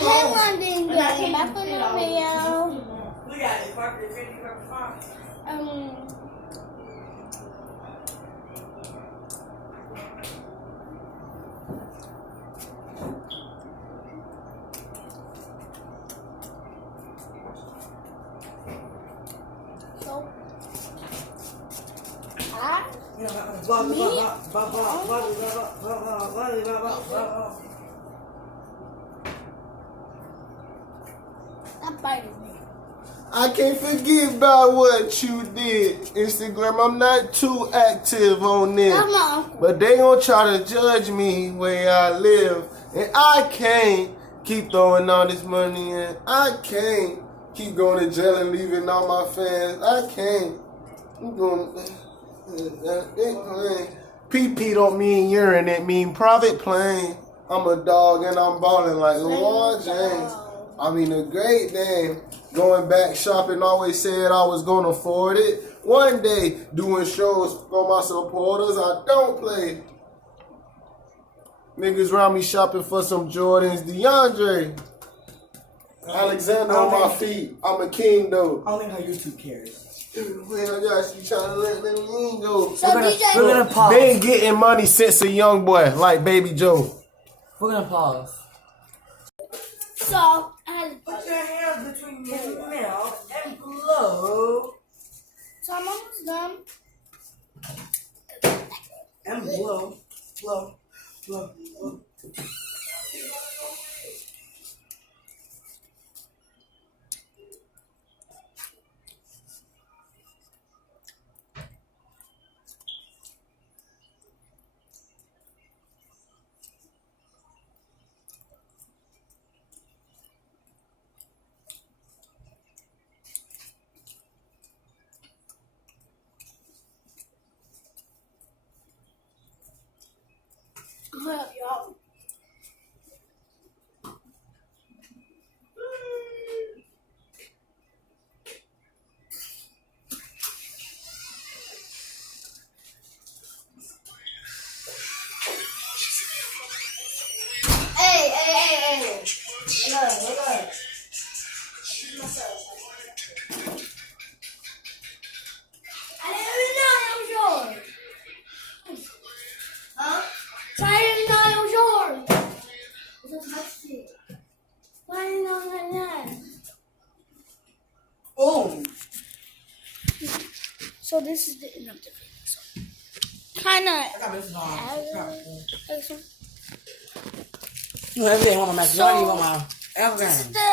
Hey, London, back on the video. We got it. Perfect 50, perfect 5. That biting me. I can't forget about what you did. Instagram, I'm not too active on there. That's my uncle. But they gonna try to judge me where I live. And I can't keep throwing all this money in. I can't keep going to jail and leaving all my fans. I can't. I'm going PP don't mean urine, it mean private plane. I'm a dog and I'm balling like LeBron James. I mean a great name. Going back shopping, always said I was gonna afford it. One day, doing shows for my supporters, I don't play. Niggas around me shopping for some Jordans. DeAndre. Alexander on my feet. I'm a king though. I don't think how YouTube cares. Well, y'all she trying to let them go. So We're gonna pause. Been getting money since a young boy, like Baby Joe. We're gonna pause. So, I had to Put your hands between your mouth and blow. So I'm almost done. And blow. Blow. Blow. Blow. Hold up, y'all. Hey. Look. I didn't know it was yours. Huh? I didn't know it was yours. Just touched it. Why didn't I know that? Boom. So this is the end of the video. So, kind of. I got this on. This one. You have to want my macaroni, you want my This is Afghan. the